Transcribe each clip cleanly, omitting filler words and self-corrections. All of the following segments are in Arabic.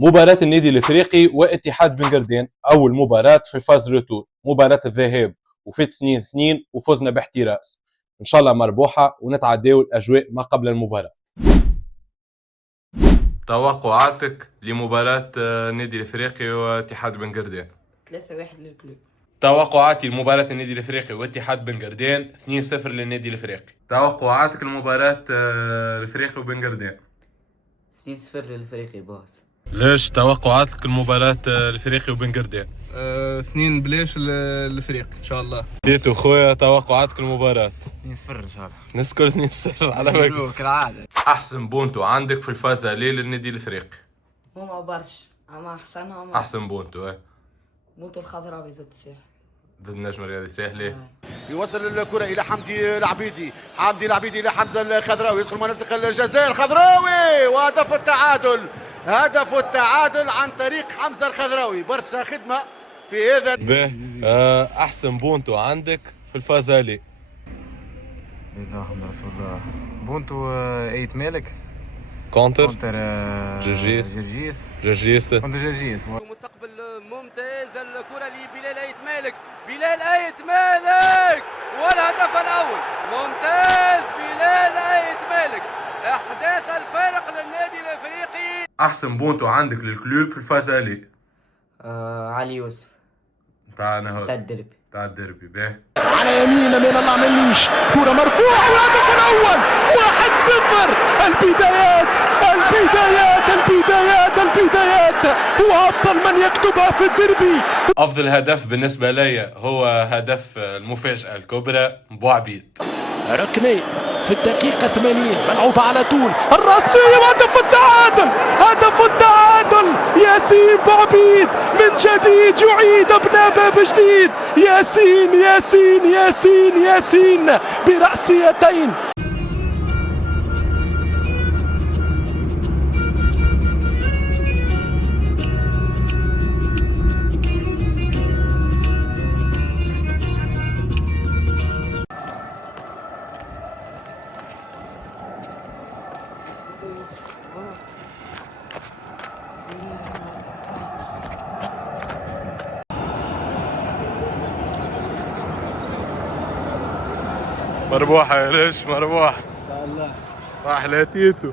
مباراة النادي الافريقي واتحاد بن قردين، اول مباراة في الفاز روتور، مباراة الذهاب وفات 2-2 وفزنا باحتراس، ان شاء الله مربوحة ونتعداو الاجواء ما قبل المباراة. توقعاتك لمباراة النادي الافريقي واتحاد بن قردين؟ 3-1 للكلوب. توقعاتي لمباراة النادي الافريقي واتحاد بن قردين 2-0 للنادي الافريقي. توقعاتك لمباراة الافريقي وبن قردين؟ 2-0 للفريقي باص. ليش توقعاتك لمباراة الافريقي وبن قردين؟ 2 بلاش الفريق ان شاء الله. تيتو خويا توقعاتك للمباراة؟ 2-0 ان شاء الله. نسكر 2-0 على بالك. كالعادة. احسن بونتو عندك في الفازة للنادي الافريقي؟ هما برش اما احسنهم احسن بونتو بونتو الخضراوي ضد الساحل ضد النجم الرياضي ساهلي. يوصل الكرة إلى حمدي العبيدي، حمدي العبيدي إلى حمزة الخضراوي، يدخل منطقة الجزاء الخضراوي، وهدف التعادل، هدف التعادل عن طريق حمزة الخضراوي. برشا خدمة في هذا. احسن بونتو عندك في الفازالي؟ لا الحمد لله رسول الله. بونتو ايت مالك كونتر جرجيس كونتر جرجيس. مستقبل ممتاز، الكرة لبلال ايت مالك، بلال ايت مالك والهدف الأول. ممتاز بلال ايت مالك، احداث الفارق للنادي الافريقي. احسن بونتو عندك للكلوب في الفازالي؟ علي يوسف تاع نهار تاع الدربي باهي. على يمين من الله عمليش، كرة مرفوعة والهدف الأول 1-0. البدايات البدايات البدايات البدايات، وأفضل من يكتبها في الدربي. افضل هدف بالنسبة لي هو هدف المفاجأة الكبرى بوعبيد، ركني في الدقيقة 80 ملعوبة على طول الرأسية وهدف التعادل، هدف التعادل. ياسين بوعبيد من جديد يعيد ابناء باب جديد. ياسين ياسين ياسين ياسين برأسيتين. مربوحة يا ليش مربوحة؟ لا أحلى تيتو.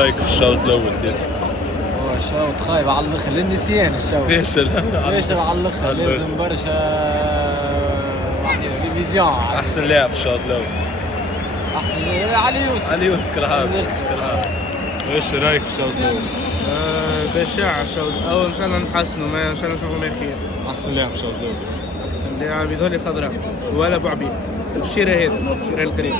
رايك في الشوط الاول تيتو؟ هو الشوط خايب على الاخر للنسيان الشوط فاشل على الاخر لازم برشا يعني ريفيزيون احسن لاعب في الشوط الاول احسن علي يوسف كالعادة وايش رايك في الشوط الاول؟ بشع الشوط الاول ان شاء الله نتحسنوا ان شاء الله نشوفوا ما خير. احسن لاعب في الشوط الاول احسن لاعب يظهر لي خضراء ولا ابو عبيد الشيره هذا الشيره الكريم.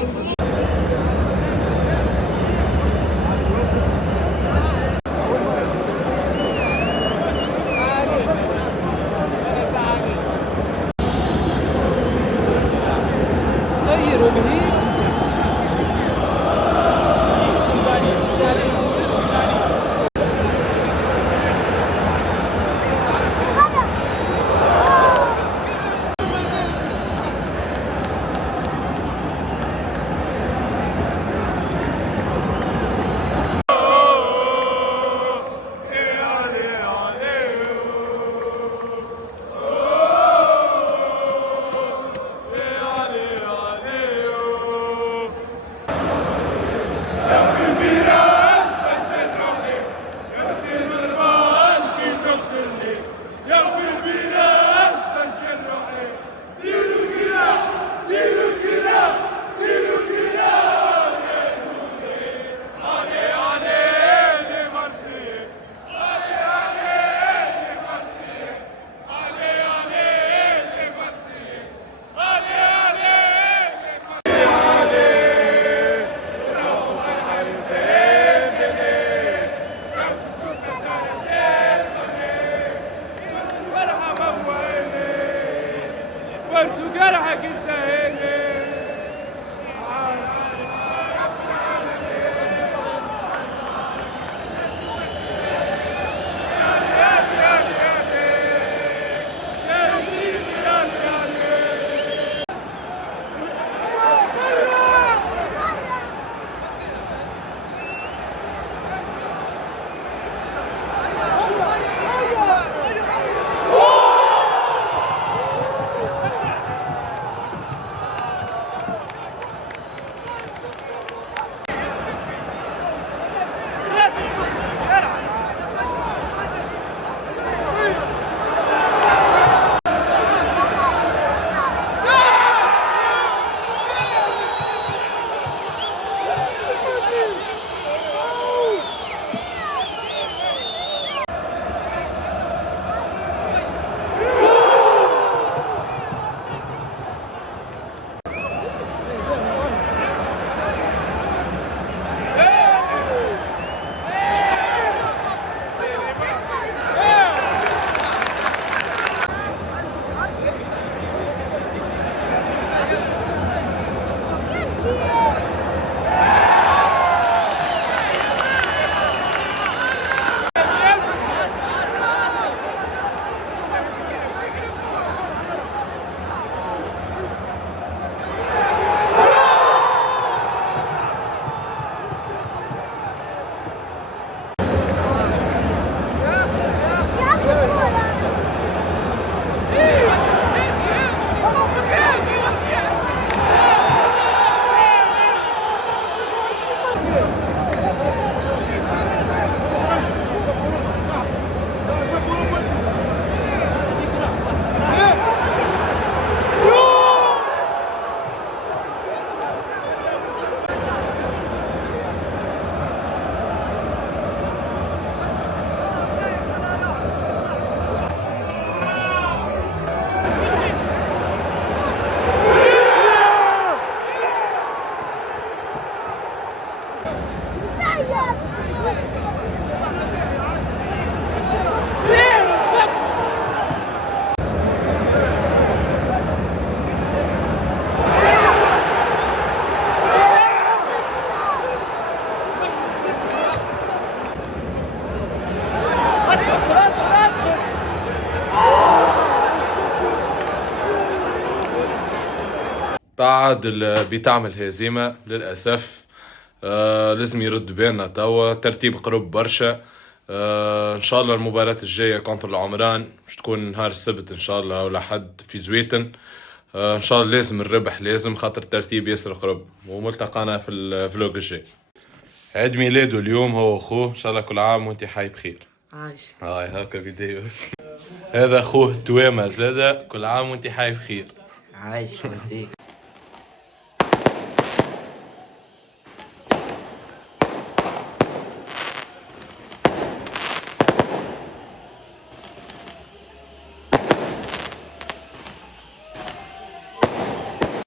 تعادل بتعمل هزيمة للأسف. لازم يرد بالنا توا، ترتيب قرب برشا. ان شاء الله المباراة الجاية كونتر العمران مش تكون نهار السبت ان شاء الله ولا حد في زويتن. ان شاء الله لازم الربح، لازم خاطر الترتيب ياسر قرب، وملتقانا في الفلوق الجاي. عيد ميلاده اليوم هو اخوه، ان شاء الله كل عام وانت حي بخير. عايش. هاي هاكا فيديوز. هذا اخوه توامة زادا، كل عام وانت حي بخير. عايش قصدي.